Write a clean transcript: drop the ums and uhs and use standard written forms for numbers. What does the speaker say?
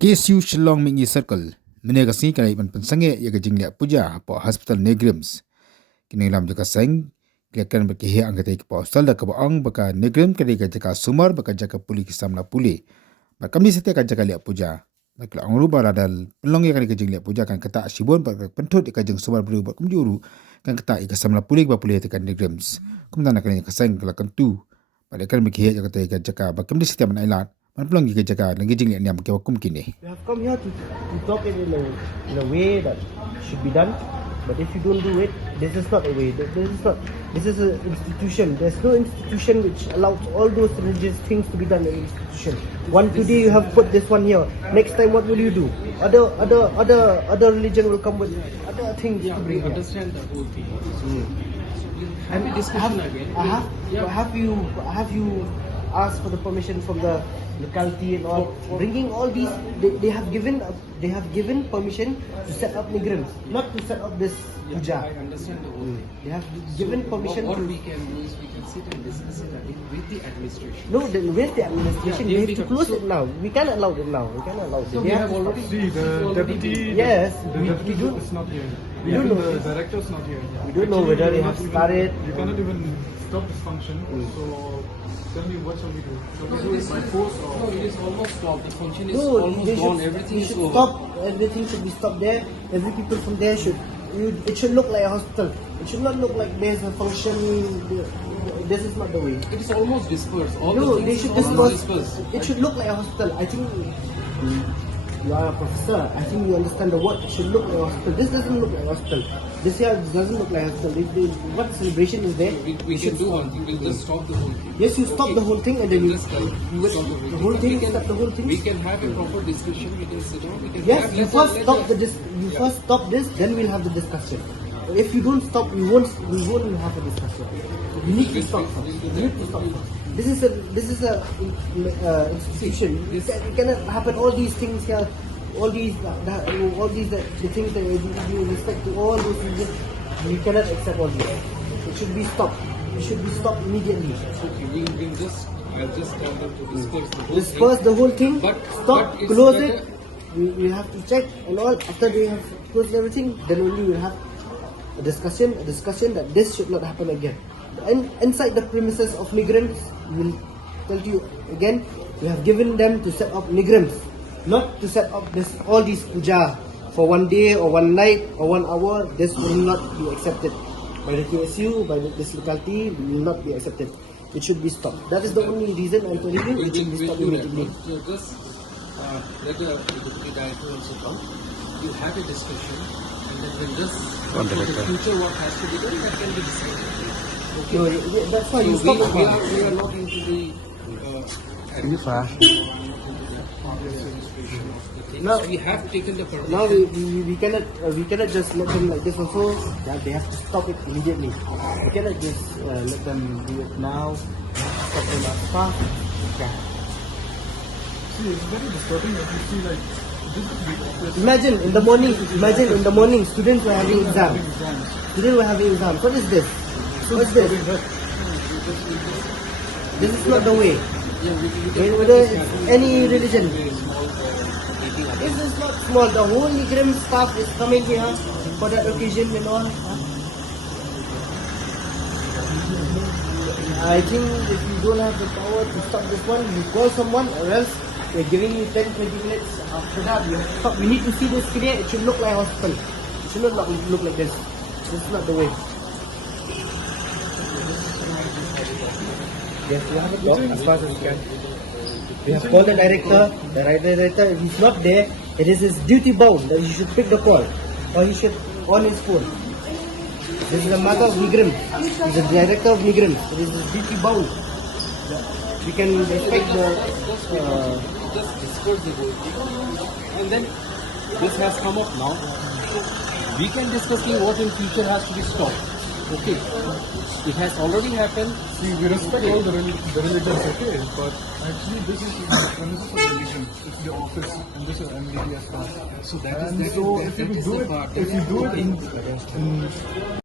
KSU Shillong Mingi Circle, Menegasi Kanai Pynsangeh Yaga Jingleh Puja po Hospital NEIGRIHMS. Kini lam jaka seng, kelakan berkehe angkata ke hostel da kaba ang baka NEIGRIHMS kadi ka jaka sumar baka jaka puli kisamla puli. Baka kami setiap jaka liak puja. Baka ang ruba radal pelong ya kadi ka Jingleh Puja kan kata sibon baka pentut ka jeng sumar beri buat kumjuru kan kata ikasamla puli ba puli tekan NEIGRIHMS. Kumtan nak ka seng kelakan tu. Pada kan berkehe jaka baka kami setiap menailat. Pelong kita jaga lagi Jingleh ni am ke wakum kini. We have come here to talk it in a way that should be done. But if you don't do it, this is not a way. This is an institution. There's no institution which allows all those religious things to be done in an institution. One today you have put this one here. Next time what will you do? Other religion will come with other things to bring. Understand the whole thing. And have you asked for the permission from the locality and all? Bringing all these, they have given permission to set up NEIGRIHMS, not to set up this Puja. I understand the whole thing. They have given permission. What we can do is we can sit and discuss it with the administration. No, then where's the administration? Yeah, we have to close it now. We cannot allow it now. We cannot allow it. So we have already see the deputy. Yes, the deputy is not here. We don't know. The director is not here. We don't know whether they have started. You cannot even stop this function. So tell me, what shall we do? Shall we do it by force or? No, it is almost stopped. The function is No, almost they gone. should, Everything they is should over. stop. Everything should be stopped there. Every people from there should. It should look like a hospital. It should not look like there's a function. This is not the way. It is almost dispersed. All No, the they things should are almost disperse. dispersed. It should look like a hospital. I think you are a professor. I think you understand the word. It should look like a hospital. This doesn't look like a hospital. This here doesn't look like a hospital. What celebration is there? We can do one thing. We'll just stop the whole thing. Yes, you stop the whole thing and then you Just stop the the whole thing. We can, Stop the whole thing. we can have a proper discussion. We can sit down. We can Yes, have, you first stop the You first stop this, then we'll have the discussion. If you don't stop, we won't have a discussion. You need to stop first. You need to stop first. This is a institution. It cannot happen. All these things here, all these the things that you respect to all those things. We cannot accept all this. It should be stopped. It should be stopped immediately. Okay, I'll just tell them to Disperse the whole thing. But stop, it's close better. it. We have to check and all. After they have closed everything, then only we'll have a discussion that this should not happen again. And inside the premises of NEIGRIHMS, we will tell you again, we have given them to set up NEIGRIHMS, not to set up all these puja for one day or one night or 1 hour. This will not be accepted by the KSU, by this locality. Will not be accepted. It should be stopped. That is the only reason I'm telling you. It should be stopped immediately. So just let the deputy director also come. You have a discussion, and then we'll just for the future what has to be done, that can be discussed. Okay. No, that's why you So stop it. we are not into the Now we have taken the permission. Now we cannot just let them like this also. They have to stop it immediately. We cannot just let them do it now. Stop them after. Yeah. See, it's very disturbing that you see like this is big office. Imagine in the morning, students were having exams. Students were having exams. What is this? What's this? This is not the way. Whether it's any religion. This is not small. The whole NEIGRIHMS staff is coming here for that occasion and all. I think if you don't have the power to stop this one, you call someone or else we're giving you 10-20 minutes after that. You stop. We need to see this clear. It should look like a hospital. It should not look like this. This is not the way. Yes, we have a talk as fast as we can. We have called the director. The director, if he's not there, it is his duty bound that he should pick the call or he should on his phone. This is the matter of NEIGRIHMS. He's the director of NEIGRIHMS. It is his duty bound. We can respect the. Just discuss the whole thing, and then this has come up now. We can discuss what in future has to be stopped. Okay, it has already happened. See, we respect all the religions, okay, but actually this is the premises of religion. It's the office, and this is MDDS staff. So And so if you do it in